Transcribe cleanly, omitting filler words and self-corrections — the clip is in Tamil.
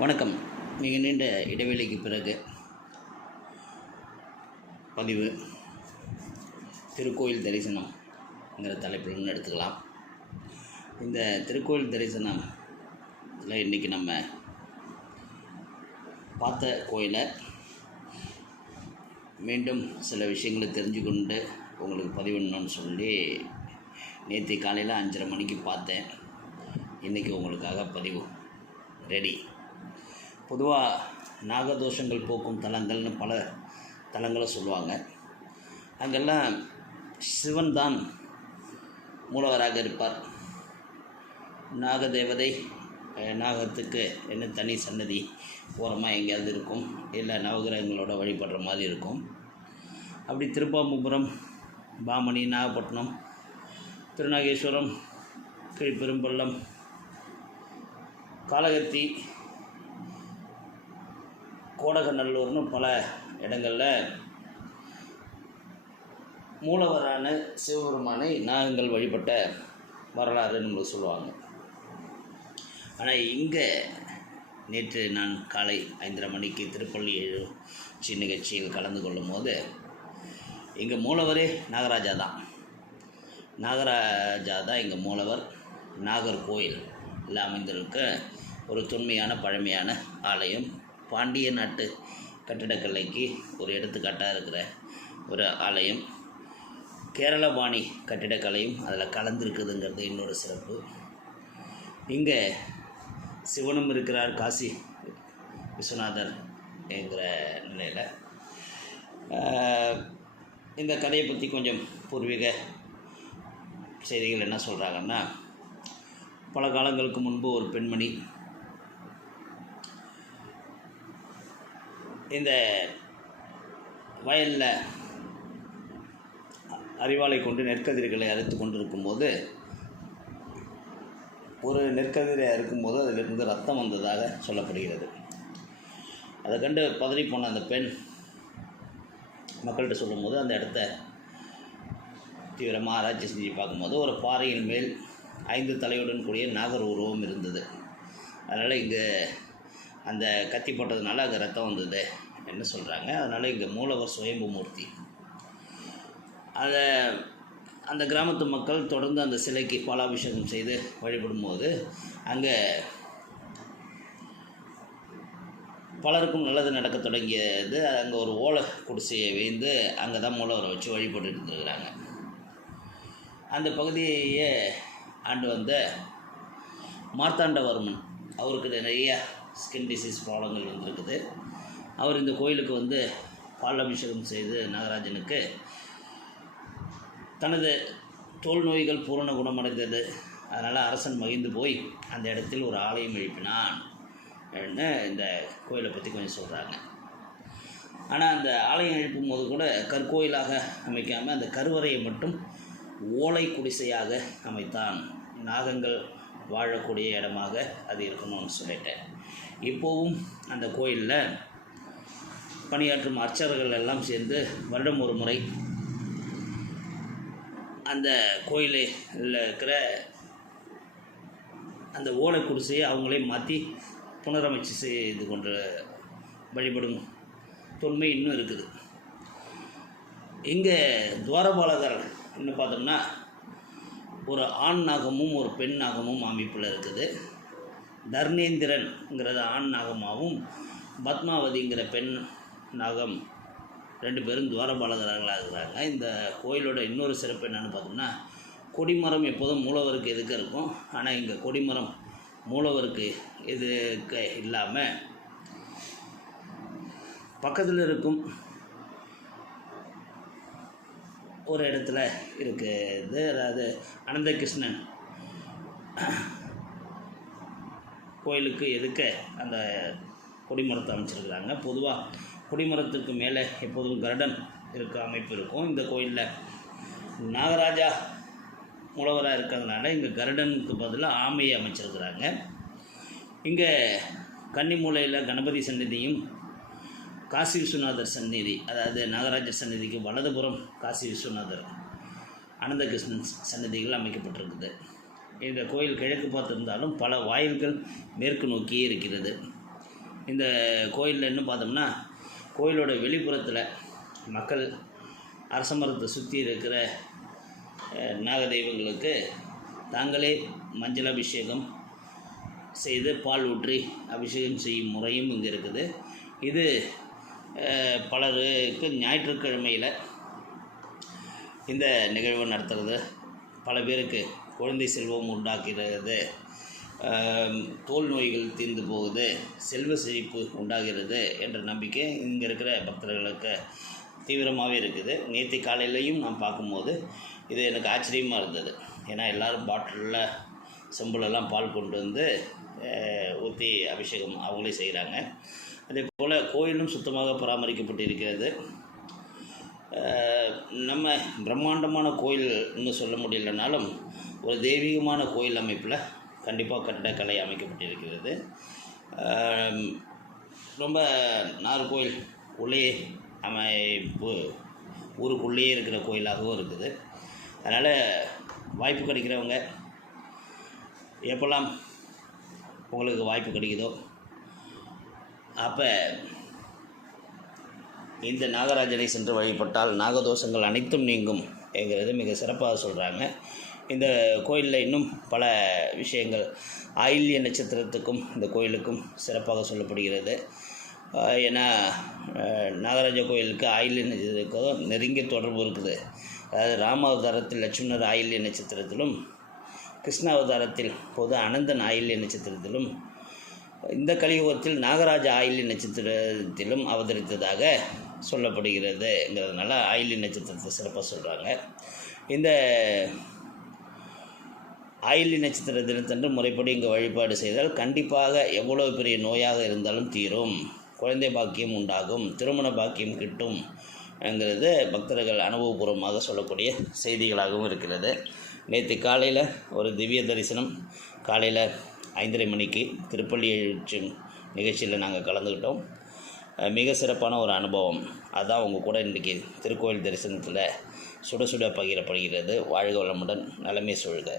வணக்கம். மிக நீண்ட இடைவெளிக்கு பிறகு பதிவு திருக்கோயில் தரிசனம்ங்கிற தலைப்பில்னு எடுத்துக்கலாம். இந்த திருக்கோயில் தரிசனத்தில் இன்றைக்கி நம்ம பார்த்த கோயிலை மீண்டும் சில விஷயங்களை தெரிஞ்சுக்கொண்டு உங்களுக்கு பதிவிடணும்னு சொல்லி நேற்று காலையில் 5:30 மணிக்கு பார்த்தேன். இன்றைக்கி உங்களுக்காக பதிவு ரெடி. பொதுவாக நாகதோஷங்கள் போக்கும் தலங்கள்னு பல தலங்களை சொல்லுவாங்க. அங்கெல்லாம் சிவன் தான் மூலவராக இருப்பார். நாகதேவதை நாகத்துக்கு என்ன தனி சன்னதி ஓரமாக எங்கேயாவது இருக்கும், இல்லை நவகிரகங்களோட வழிபடுற மாதிரி இருக்கும். அப்படி திருப்பாம்புரம், பாமணி, நாகப்பட்டினம், திருநாகேஸ்வரம், கீழ்பெரும்பள்ளம், காளகத்தி, கோடகநல்லூர்னு பல இடங்களில் மூலவரான சிவபெருமானை நாகங்கள் வழிபட்ட வரலாறு நம்மளுக்கு சொல்லுவாங்க. ஆனால் இங்கே நேற்று நான் காலை 5:30 மணிக்கு திருப்பள்ளி எழுச்சி நிகழ்ச்சியில் கலந்து கொள்ளும் போது இங்கே மூலவரே நாகராஜா தான் இங்கே மூலவர். நாகர்கோயில் அமைந்திருக்க ஒரு தொன்மையான பழமையான ஆலயம். பாண்டிய நாட்டு கட்டிடக்கலைக்கு ஒரு எடுத்துக்காட்டாக இருக்கிற ஒரு ஆலயம். கேரளபாணி கட்டிடக்கலையும் அதில் கலந்துருக்குதுங்கிறது இன்னொரு சிறப்பு. இங்கே சிவனும் இருக்கிறார், காசி விஸ்வநாதர் என்கிற நிலையில். இந்த கதையை பற்றி கொஞ்சம் பூர்வீக செய்திகள் என்ன சொல்கிறாங்கன்னா, பல காலங்களுக்கு முன்பு ஒரு பெண்மணி இந்த வயலில் அரிவாளை கொண்டு நெற்கதிர்களை அறுத்து கொண்டிருக்கும்போது, ஒரு நெற்கதிரை அறுக்கும்போது அதிலிருந்து ரத்தம் வந்ததாக சொல்லப்படுகிறது. அதை கண்டு பதறிப்போன அந்த பெண் மக்கள்கிட்ட சொல்லும்போது அந்த இடத்த தீவிரமாக ஆராய்ச்சி செஞ்சு பார்க்கும்போது ஒரு பாறையின் மேல் 5 தலையுடன் கூடிய நாகர் உருவம் இருந்தது. அதனால் இங்கே அந்த கத்தி போட்டதுனால அங்கே ரத்தம் வந்தது என்ன சொல்கிறாங்க. அதனால் இங்கே மூலவர் சுயம்பு மூர்த்தி. அந்த கிராமத்து மக்கள் தொடர்ந்து அந்த சிலைக்கு பாலாபிஷேகம் செய்து வழிபடும்போது அங்கே பலருக்கும் நல்லது நடக்க தொடங்கியது. அங்கே ஒரு ஓலை குடிசையை வைந்து அங்கே தான் மூலவரை வச்சு வழிபட்டு இருந்துருக்கிறாங்க. அந்த பகுதியை ஆண்டு வந்த மார்த்தாண்டவர்மன், அவருக்கு நிறைய ஸ்கின் டிசீஸ் ப்ராப்ளங்கள் வந்துருக்குது. அவர் இந்த கோயிலுக்கு வந்து பால் அபிஷேகம் செய்து நாகராஜனுக்கு தனது தோல் நோய்கள் பூரண குணமடைந்தது. அதனால் அரசன் மகிழ்ந்து போய் அந்த இடத்தில் ஒரு ஆலயம் எழுப்பினான் இந்த கோயிலை பற்றி கொஞ்சம் சொல்கிறாங்க. ஆனால் அந்த ஆலயம் எழுப்பும் போது கூட கற்கோயிலாக அமைக்காமல் அந்த கருவறையை மட்டும் ஓலை குடிசையாக அமைத்தான். நாகங்கள் வாழக்கூடிய இடமாக அது இருக்கணும்னு சொல்லிட்டேன். இப்போவும் அந்த கோயிலில் பணியாற்றும் அர்ச்சகர்கள் எல்லாம் சேர்ந்து வருடம் ஒரு முறை அந்த கோயிலில் இருக்கிற அந்த ஓலை குடிசையை அவங்களே மாற்றி புனரமைச்சு செய்து கொண்டு வழிபடும் தொன்மை இன்னும் இருக்குது. இங்கே துவாரபாலகர் இன்னும் பார்த்தோம்னா ஒரு ஆண் நாகமும் ஒரு பெண் நாகமும் அமைப்பில் இருக்குது. தர்ணேந்திரன்ங்கிறது ஆண் நாகமாகவும் பத்மாவதிங்கிற பெண் நாகம் 2 பேரும் துவாரபாலகர்களாக இருக்கிறாங்க. இந்த கோயிலோட இன்னொரு சிறப்பு என்னென்னு பார்த்தோம்னா, கொடிமரம் எப்போதும் மூலவருக்கு எதுக்க இருக்கும். ஆனால் இங்கே கொடிமரம் மூலவருக்கு எதுக்க இல்லாமல் பக்கத்தில் இருக்கும் ஒரு இடத்துல இருக்குது. அதாவது அனந்தகிருஷ்ணன் கோயிலுக்கு எதுக்க அந்த கொடிமரத்தை அமைச்சிருக்கிறாங்க. பொதுவாக கொடிமரத்துக்கு மேலே எப்போதும் கருடன் இருக்க அமைப்பு இருக்கும். இந்த கோயிலில் நாகராஜா மூலவராக இருக்கிறதுனால இங்கே கருடனுக்கு பதிலாக ஆமையை அமைச்சிருக்கிறாங்க. இங்கே கன்னிமூலையில் கணபதி சந்நிதியும் காசி விஸ்வநாதர் சந்நிதி, அதாவது நாகராஜர் சந்நிதிக்கு வலதுபுறம் காசி விஸ்வநாதர் அனந்தகிருஷ்ணன் சன்னதிகள் அமைக்கப்பட்டிருக்குது. இந்த கோயில் கிழக்கு பார்த்திருந்தாலும் பல வாயில்கள் மேற்கு நோக்கியே இருக்கிறது. இந்த கோயிலில் இன்னும் பார்த்தோம்னா கோயிலோட வெளிப்புறத்தில் மக்கள் அரச மரத்தை சுற்றி இருக்கிற நாக தெய்வங்களுக்கு தாங்களே மஞ்சள் அபிஷேகம் செய்து பால் ஊற்றி அபிஷேகம் செய்யும் முறையும் இங்கே இருக்குது. இது பலருக்கு ஞாயிற்றுக்கிழமையில் இந்த நிகழ்வு நடத்துறது பல பேருக்கு குழந்தை செல்வம் உண்டாகிறது, தோல் நோய்கள் தீர்ந்து போகுது, செல்வ செழிப்பு உண்டாகிறது என்ற நம்பிக்கை இங்கே இருக்கிற பக்தர்களுக்கு தீவிரமாகவே இருக்குது. நேற்று காலையிலையும் நான் பார்க்கும்போது இது எனக்கு ஆச்சரியமாக இருந்தது. ஏன்னா எல்லோரும் பாட்டிலில் செம்புலெல்லாம் பால் கொண்டு வந்து ஊற்றி அபிஷேகம் அவங்களே செய்கிறாங்க. அதே போல் கோயிலும் சுத்தமாக பராமரிக்கப்பட்டிருக்கிறது. நம்ம பிரம்மாண்டமான கோயில்னு சொல்ல முடியலனாலும் ஒரு தெய்வீகமான கோயில் அமைப்பில் கண்டிப்பாக கட்டடக்கலை அமைக்கப்பட்டிருக்கிறது. ரொம்ப நாகர்கோயில் உள்ளே அமைப்பு ஊருக்குள்ளேயே இருக்கிற கோயிலாகவும் இருக்குது. அதனால் வாய்ப்பு கிடைக்கிறவங்க எப்போல்லாம் உங்களுக்கு வாய்ப்பு கிடைக்குதோ அப்போ இந்த நாகராஜனை சென்று வழிபட்டால் நாகதோஷங்கள் அனைத்தும் நீங்கும் என்கிறது மிக சிறப்பாக சொல்கிறாங்க. இந்த கோயிலில் இன்னும் பல விஷயங்கள் ஆயில்ய நட்சத்திரத்துக்கும் இந்த கோயிலுக்கும் சிறப்பாக சொல்லப்படுகிறது. ஏன்னா நாகராஜ கோயிலுக்கு ஆயில்ய நட்சத்திரத்துக்கும் நெருங்கிய தொடர்பு இருக்குது. அதாவது ராமாவதாரத்தில் லட்சுமணர் ஆயில்ய நட்சத்திரத்திலும், கிருஷ்ணாவதாரத்தில் பொது அனந்தன் ஆயில்ய நட்சத்திரத்திலும், இந்த கலியுகத்தில் நாகராஜ ஆயில்ய நட்சத்திரத்திலும் அவதரித்ததாக சொல்லப்படுகிறதுங்கிறதுனால ஆயில்ய நட்சத்திரத்தை சிறப்பாக சொல்கிறாங்க. இந்த ஆயில்ய நட்சத்திர தினத்தன்று முறைப்படி இங்கே வழிபாடு செய்தால் கண்டிப்பாக எவ்வளவு பெரிய நோயாக இருந்தாலும் தீரும், குழந்தை பாக்கியம் உண்டாகும், திருமண பாக்கியம் கிட்டும் என்கிறது பக்தர்கள் அனுபவபூர்வமாக சொல்லக்கூடிய செய்திகளாகவும் இருக்கிறது. நேற்று காலையில் ஒரு திவ்ய தரிசனம் காலையில் 5:30 மணிக்கு திருப்பள்ளி எழுச்சி நிகழ்ச்சியில் நாங்கள் கலந்துக்கிட்டோம். மிக சிறப்பான ஒரு அனுபவம். அதுதான் உங்கள் கூட இன்றைக்கி திருக்கோயில் தரிசனத்தில் சுட சுட பகிரப்படுகிறது. வாழ்க வளமுடன், நலமே சூழ்க.